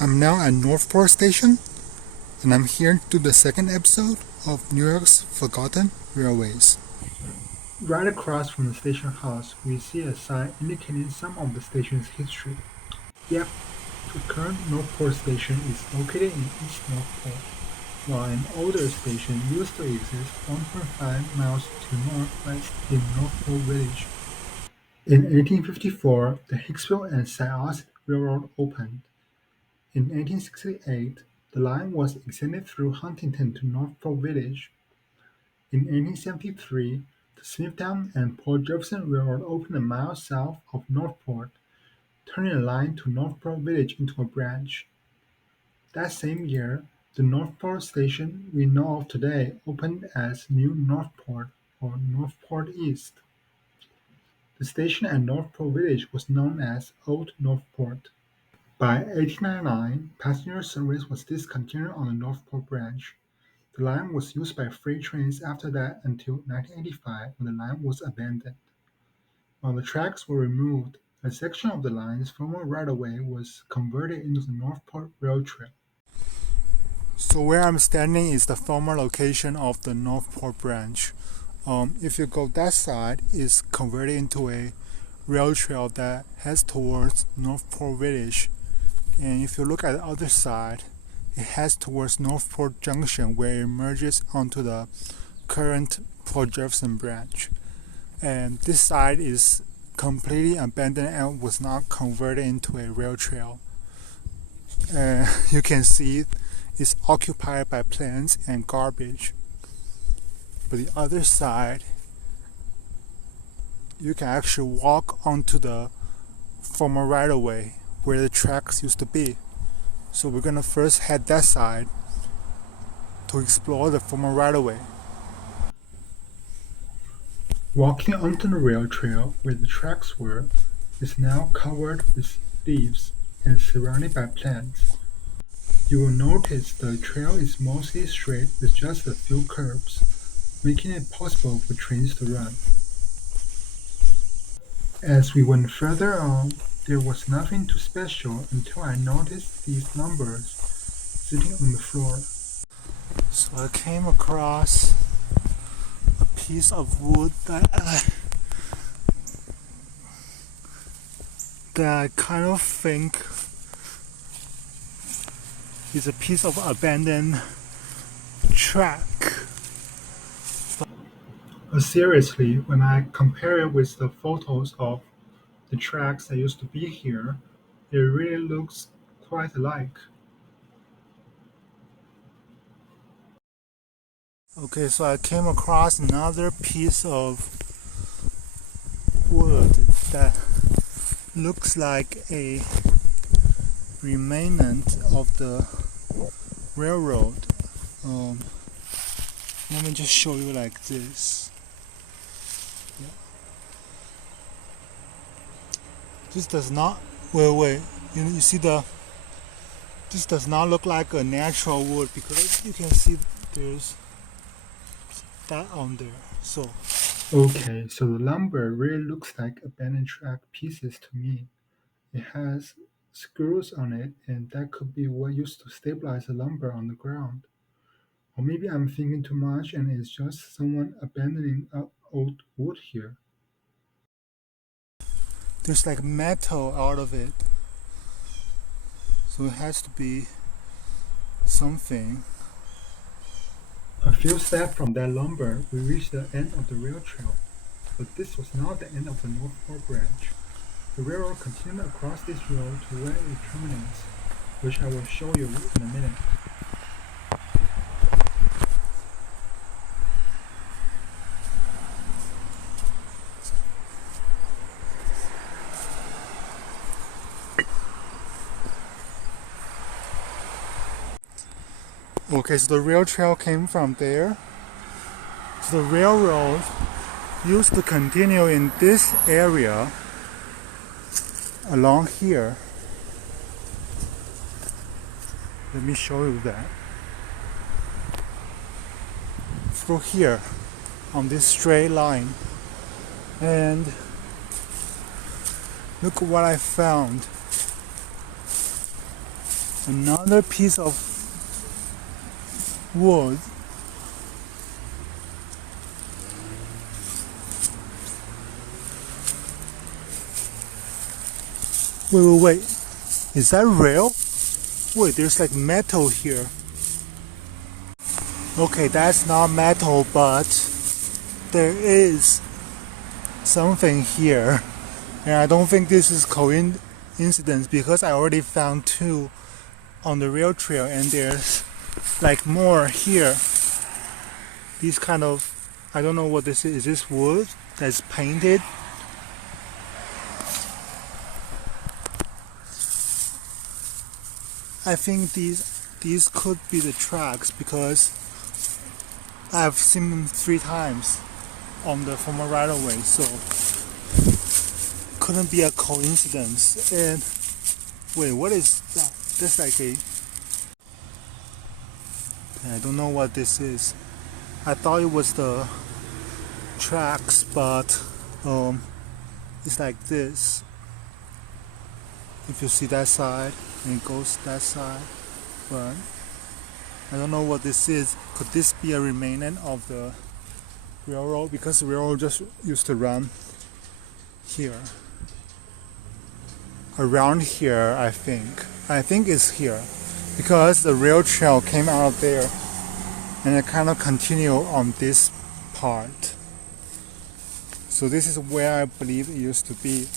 I'm now at Northport Station, and I'm here to do the second episode of New York's Forgotten Railways. Right across from the station house, we see a sign indicating some of the station's history. Yep, the current Northport Station is located in East Northport, while an older station used to exist 1.5 miles to northwest in Northport Village. In 1854, the Hicksville and Syosset Railroad opened. In 1868, the line was extended through Huntington to Northport Village. In 1873, the Smithtown and Port Jefferson Railroad opened a mile south of Northport, turning the line to Northport Village into a branch. That same year, the Northport station we know of today opened as New Northport or Northport East. The station at Northport Village was known as Old Northport. By 1899, passenger service was discontinued on the Northport Branch. The line was used by freight trains after that until 1985 when the line was abandoned. While the tracks were removed, a section of the line's former right-of-way was converted into the Northport Rail Trail. So where I'm standing is the former location of the Northport Branch. If you go that side, it's converted into a rail trail that heads towards Northport Village. And if you look at the other side, it heads towards Northport Junction where it merges onto the current Port Jefferson Branch. And this side is completely abandoned and was not converted into a rail trail. You can see it's occupied by plants and garbage. But the other side, you can actually walk onto the former right-of-way where the tracks used to be. So we're gonna first head that side to explore the former right-of-way. Walking onto the rail trail where the tracks were is now covered with leaves and surrounded by plants. You will notice the trail is mostly straight with just a few curves, making it possible for trains to run. As we went further on, there was nothing too special until I noticed these numbers sitting on the floor. So I came across a piece of wood that I kind of think is a piece of abandoned track. But seriously, when I compare it with the photos of the tracks that used to be here, it really looks quite alike. Okay, so I came across another piece of wood that looks like a remnant of the railroad. Let me just show you like this. This does not, wait, you see this does not look like a natural wood because you can see there's that on there. Okay, so the lumber really looks like abandoned track pieces to me. It has screws on it, and that could be what used to stabilize the lumber on the ground. Or maybe I'm thinking too much and it's just someone abandoning old wood here. There's like metal out of it, so it has to be something. A few steps from that lumber, we reached the end of the rail trail, but this was not the end of the Northport Branch. The railroad continued across this road to where it terminates, which I will show you in a minute. Okay, so the rail trail came from there. So the railroad used to continue in this area along here. Let me show you that. Through here on this straight line. And look what I found. Another piece of wood. Wait. Is that rail? Wait, there's like metal here. Okay, that's not metal, but there is something here. And I don't think this is coincidence because I already found two on the rail trail and there's like more here. These kind of, I don't know what this is. Is this wood that's painted? I think these could be the tracks because I've seen them 3 times on the former right of way, so couldn't be a coincidence. And wait, what is that? That's like I don't know what this is. I thought it was the tracks, but it's like this. If you see that side, and it goes that side, but I don't know what this is. Could this be a remnant of the railroad? Because the railroad just used to run here. Around here, I think. I think it's here. Because the rail trail came out of there and it kind of continued on this part. So this is where I believe it used to be.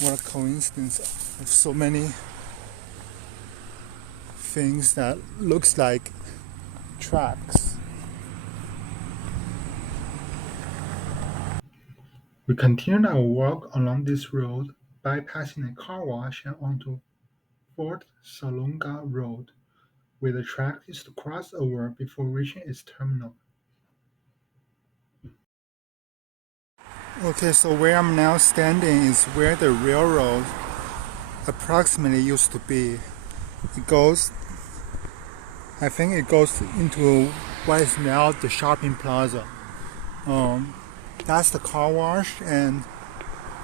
What a coincidence of so many things that looks like tracks. We continued our walk along this road, bypassing a car wash and onto Fort Salonga Road, where the track is to cross over before reaching its terminal. Okay, so where I'm now standing is where the railroad approximately used to be. I think it goes into what is now the shopping plaza. That's the car wash, and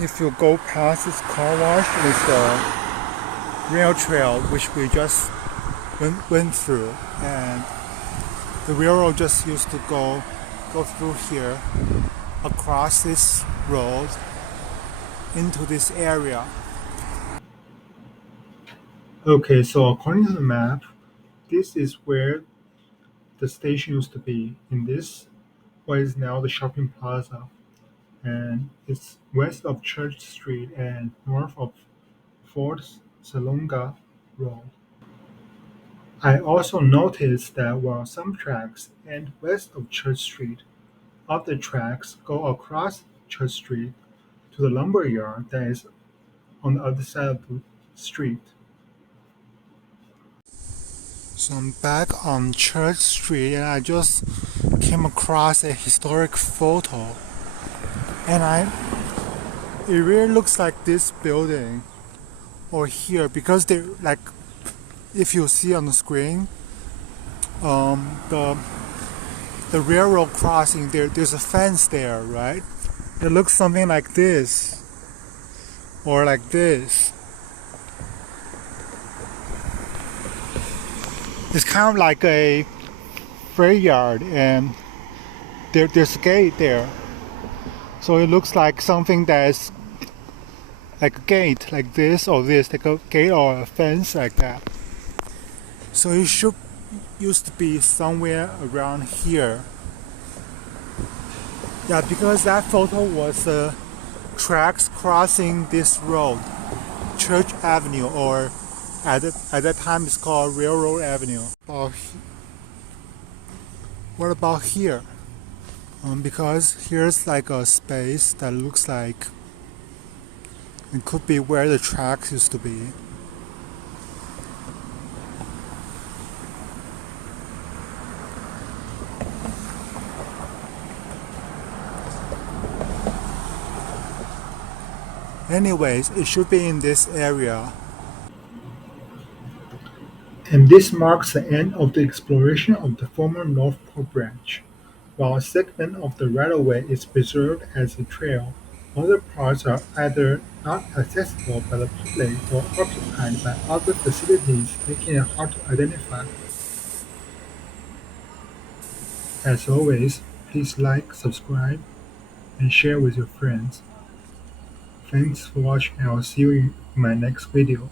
if you go past this car wash, it's the rail trail which we just went through, and the railroad just used to go through here, across this road into this area. Okay, so according to the map, this is where the station used to be, in this what is now the shopping plaza, and it's west of Church Street and north of Fort Salonga Road. I also noticed that while some tracks end west of Church Street, other tracks go across Church Street to the lumber yard that is on the other side of the street. So I'm back on Church Street and I just came across a historic photo, and it really looks like this building or here because they like, if you see on the screen, the railroad crossing there's a fence there, right? It looks something like this or like this. It's kind of like a freight yard, and there's a gate there. So it looks like something that's like a gate, like this or this, like a gate or a fence like that. So it should used to be somewhere around here. Yeah, because that photo was tracks crossing this road, Church Avenue, or at that time it's called Railroad Avenue. What about here? Because here's like a space that looks like it could be where the tracks used to be. Anyways, it should be in this area. And this marks the end of the exploration of the former Northport Branch, while a segment of the right-of-way is preserved as a trail. Other parts are either not accessible by the public or occupied by other facilities, making it hard to identify. As always, please like, subscribe, and share with your friends. Thanks for watching and I'll see you in my next video.